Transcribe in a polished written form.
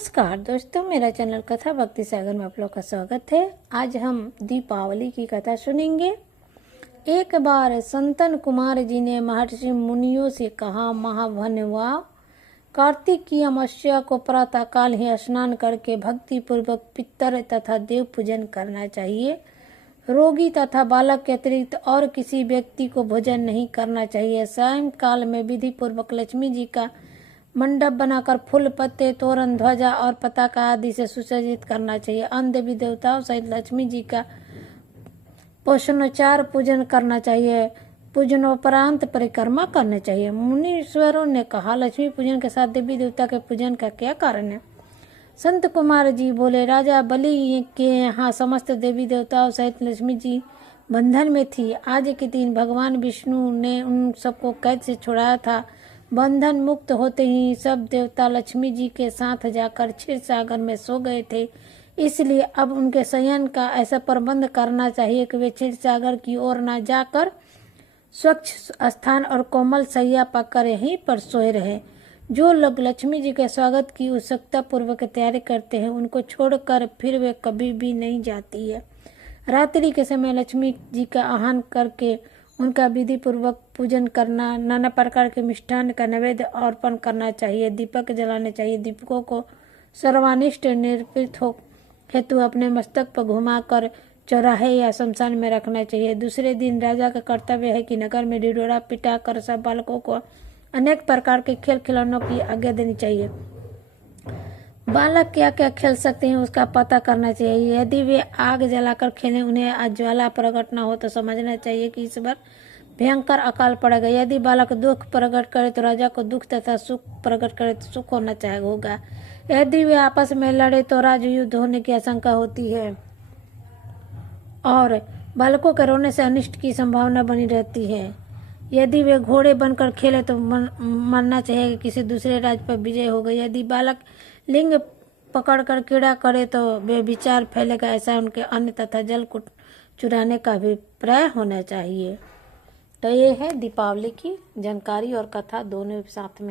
नमस्कार दोस्तों, मेरा चैनल कथा भक्ति सागर में आप लोग का स्वागत है। आज हम दीपावली की कथा सुनेंगे। एक बार संतन कुमार जी ने महर्षि मुनियों से कहा, महाभनवा, कार्तिक की अमावस्या को प्रातः काल ही स्नान करके भक्ति पूर्वक पितर तथा देव पूजन करना चाहिए। रोगी तथा बालक के अतिरिक्त और किसी व्यक्ति को भोजन नहीं करना चाहिए। सायं काल में विधि पूर्वक लक्ष्मी जी का मंडप बनाकर फूल, पत्ते, तोरण, ध्वजा और पताका आदि से सुसज्जित करना चाहिए। अन्य देवी देवताओं सहित लक्ष्मी जी का पोषणोच्चार पूजन करना चाहिए। पूजनोपरांत परिक्रमा करना चाहिए। मुनीश्वरों ने कहा, लक्ष्मी पूजन के साथ देवी देवता के पूजन का क्या कारण है? संत कुमार जी बोले, राजा बलि के यहाँ समस्त देवी देवताओं सहित लक्ष्मी जी बंधन में थी। आज के दिन भगवान विष्णु ने उन सबको कैद से छुड़ाया था। बंधन मुक्त होते ही सब देवता लक्ष्मी जी के साथ जाकर क्षीर सागर में सो गए थे। इसलिए अब उनके शयन का ऐसा प्रबंध करना चाहिए कि वे क्षीर सागर की ओर न जाकर स्वच्छ स्थान और कोमल सैया पाकर यहीं पर सोए रहे। जो लोग लक्ष्मी जी के स्वागत की उत्सुकता पूर्वक तैयारी करते हैं, उनको छोड़कर फिर वे कभी भी नहीं जाती है। रात्रि के समय लक्ष्मी जी का आह्वान करके उनका विधि पूर्वक पूजन करना, नाना प्रकार के मिष्ठान का नैवेद्य अर्पण करना चाहिए। दीपक जलाने चाहिए। दीपकों को सर्वानिष्ट निरूपित हो हेतु अपने मस्तक पर घुमाकर चौराहे या शमशान में रखना चाहिए। दूसरे दिन राजा का कर्तव्य है कि नगर में ढिढोरा पिटाकर सब बालकों को अनेक प्रकार के खेल खिलौनों की आज्ञा देनी चाहिए। बालक क्या क्या खेल सकते हैं उसका पता करना चाहिए। यदि वे आग जलाकर खेलें, उन्हें ज्वाला प्रकट न हो तो समझना चाहिए कि इस बार भयंकर अकाल पड़ेगा। यदि बालक दुख प्रकट करे तो राजा को दुख तथा सुख प्रकट करे तो सुख होना होगा। यदि वे आपस में लड़े तो राजयुद्ध होने की आशंका होती है और बालकों के रोने से अनिष्ट की संभावना बनी रहती है। यदि वे घोड़े बनकर खेले तो मानना चाहिए कि किसी दूसरे राज्य पर विजय हो गई। यदि बालक लिंग पकड़कर कीड़ा करे तो वे विचार फैलेगा। ऐसा उनके अन्न तथा जल को चुराने का अभिप्राय होना चाहिए। तो ये है दीपावली की जानकारी और कथा, दोनों साथ में है।